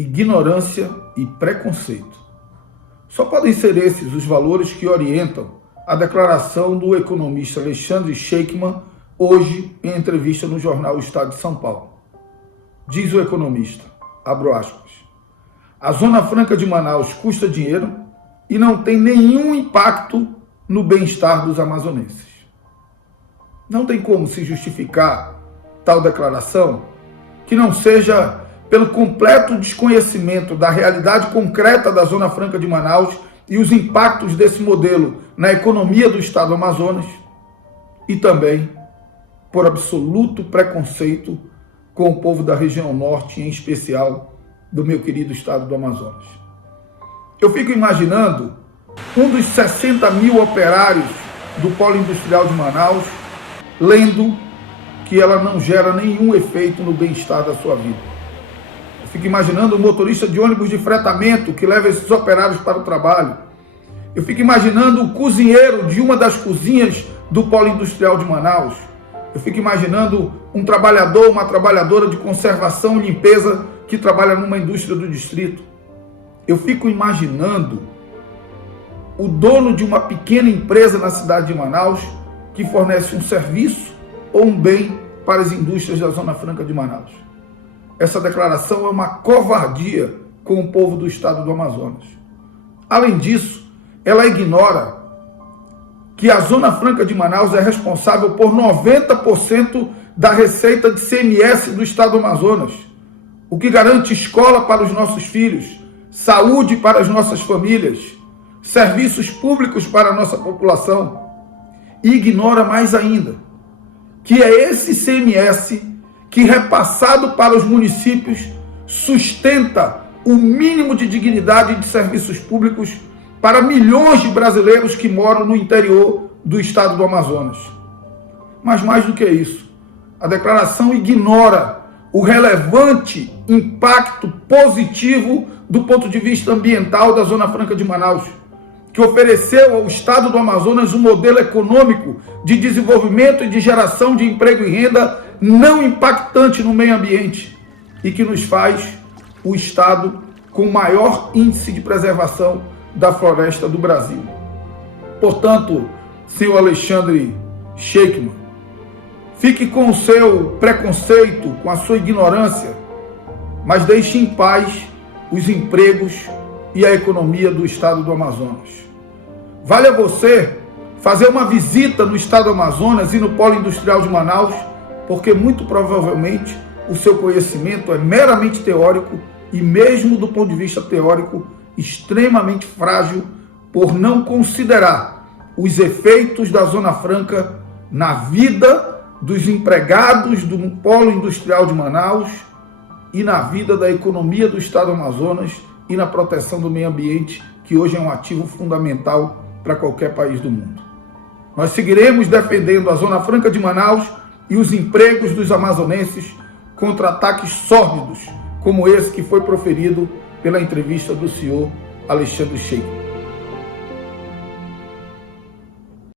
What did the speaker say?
ignorância e preconceito. Só podem ser esses os valores que orientam a declaração do economista Alexandre Sheikman hoje em entrevista no jornal O Estado de São Paulo. Diz o economista, abro aspas, a Zona Franca de Manaus custa dinheiro e não tem nenhum impacto no bem-estar dos amazonenses. Não tem como se justificar tal declaração que não seja pelo completo desconhecimento da realidade concreta da Zona Franca de Manaus e os impactos desse modelo na economia do estado do Amazonas e também por absoluto preconceito com o povo da região norte, em especial do meu querido estado do Amazonas. Eu fico imaginando um dos 60 mil operários do Polo Industrial de Manaus lendo que ela não gera nenhum efeito no bem-estar da sua vida. Eu fico imaginando o motorista de ônibus de fretamento que leva esses operários para o trabalho. Eu fico imaginando o cozinheiro de uma das cozinhas do Polo Industrial de Manaus. Eu fico imaginando um trabalhador, uma trabalhadora de conservação e limpeza que trabalha numa indústria do distrito. Eu fico imaginando o dono de uma pequena empresa na cidade de Manaus que fornece um serviço ou um bem para as indústrias da Zona Franca de Manaus. Essa declaração é uma covardia com o povo do estado do Amazonas. Além disso, ela ignora que a Zona Franca de Manaus é responsável por 90% da receita de CMS do estado do Amazonas, o que garante escola para os nossos filhos, saúde para as nossas famílias, serviços públicos para a nossa população. E ignora mais ainda que é esse CMS que, repassado para os municípios, sustenta o mínimo de dignidade de serviços públicos para milhões de brasileiros que moram no interior do estado do Amazonas. Mas mais do que isso, a declaração ignora o relevante impacto positivo do ponto de vista ambiental da Zona Franca de Manaus, que ofereceu ao estado do Amazonas um modelo econômico de desenvolvimento e de geração de emprego e renda não impactante no meio ambiente e que nos faz o estado com o maior índice de preservação da floresta do Brasil. Portanto, senhor Alexandre Sheikman, fique com o seu preconceito, com a sua ignorância, mas deixe em paz os empregos e a economia do estado do Amazonas. Vale a você fazer uma visita no estado do Amazonas e no Polo Industrial de Manaus, porque muito provavelmente o seu conhecimento é meramente teórico e mesmo do ponto de vista teórico extremamente frágil por não considerar os efeitos da Zona Franca na vida dos empregados do Polo Industrial de Manaus e na vida da economia do estado do Amazonas e na proteção do meio ambiente, que hoje é um ativo fundamental para qualquer país do mundo. Nós seguiremos defendendo a Zona Franca de Manaus e os empregos dos amazonenses contra ataques sórdidos, como esse que foi proferido pela entrevista do senhor Alexandre Sheikman.